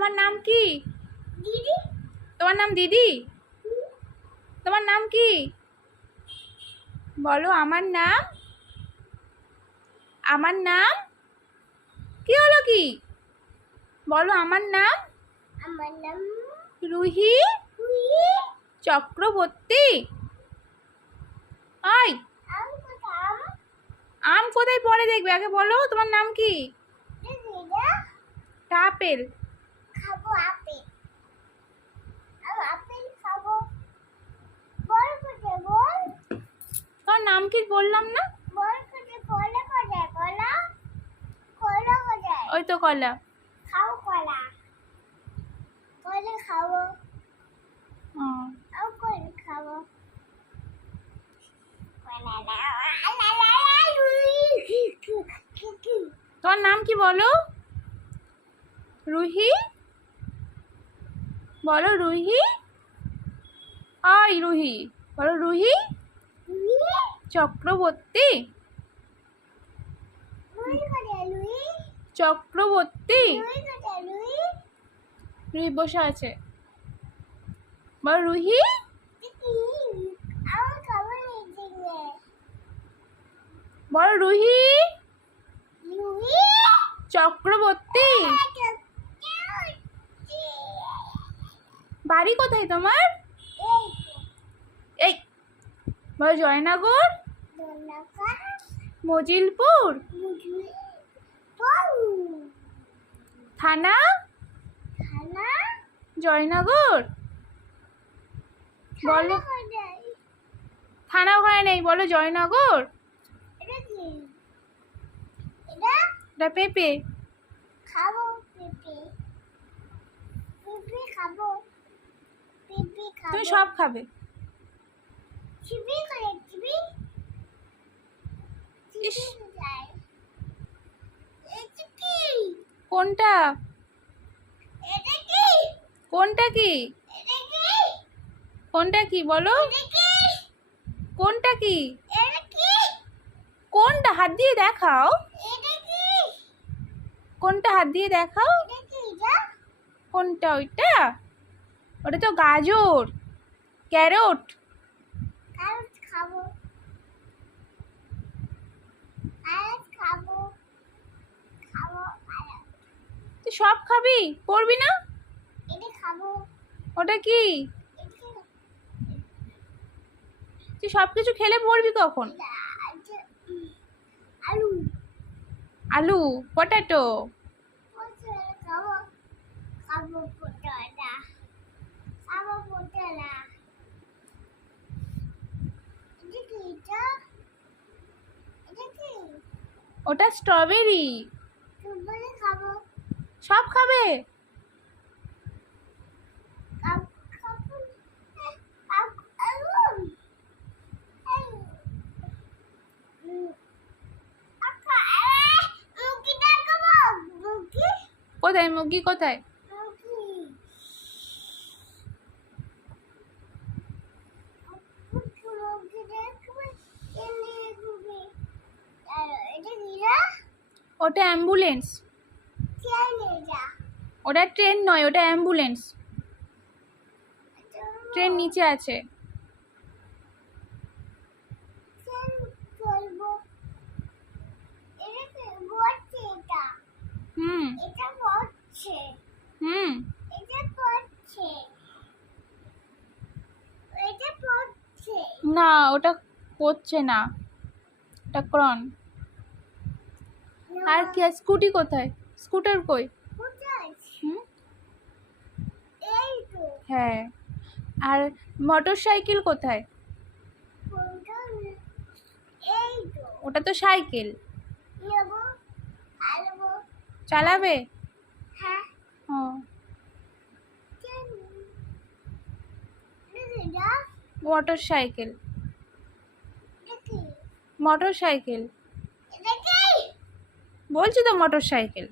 তোমার নাম কি? দিদি। তোমার নাম দিদি? তোমার নাম কি? বলো আমার নাম? আমার নাম? কি হলো কি? বলো আমার নাম? আমার নাম রুহি। চক্রবর্তী। আয়। আম কোথায়? পরে দেখবে? আগে বলো তোমার নাম কি? আপেল খাব আপেল। আমি আপেল খাব। বল কোথায় বল। তোমার নাম কি বললাম না? কোথায় কলা কোথায় কলা? কলা কোথায় ওই তো কলা। খাও কলা। কলা খাব। হুম। কলা খাব। তোমার নাম কি বলো? রুহি? বলো রুহি। আই রুহি বলো রুহি। চক্রবর্তী। চক্রবর্তী। রুহি বসে আছে। বলো রুহি। বলো রুহি। চক্রবর্তী। বাড়ি কোথায় তোমার? এই, বলো জয়নগর? মজিলপুর? থানা? জয়নগর? বলো। থানা ওখানে নেই, বলো জয়নগর? এটা পেঁপে। খাব, পেঁপে। পেঁপে খাব। পেঁপে খাব তুমি সব খাবে। কোনটা? কোনটা কি? কোনটা কি বলো? কোনটা কি? কোনটা? হাত দিয়ে দেখাও। কোনটা হাত দিয়ে দেখাও? কোনটা ওইটা? ওটা তো গাজর ক্যারট। তুই সব খাবি? পড়বি না? ওটা কি? তুই সব কিছু খেলে পড়বি কখন? আলু। আলু পটাটো পটল খাব খাব পটলটা খাব পটলা এটা কি এটা এটা কি ওটা স্ট্রবেরি খাব সব খাবে কোথায় মুরগি এ, আ- আলু এই, উম, আচ্ছা, এ, মুরগিটা খাব মুরগি কোথায় মুরগি কোথায় মুরগি মুরগি দেখবে এমনি দেখবে আর এটা নিরা ওটা অ্যাম্বুলেন্স। ওটা ট্রেন নয়, ওটা অ্যাম্বুলেন্স। ট্রেন নিচে আছে। হুম। হুম। না, ওটা করছে না। ওটা ক্রন। আর কি স্কুটি কোথায়? স্কুটার কই? হ্যাঁ। আর মোটর সাইকেল কোথায়? ওটা তো সাইকেল। চালাবে? হ্যাঁ মোটর সাইকেল মোটর সাইকেল বলছি তো মোটর সাইকেল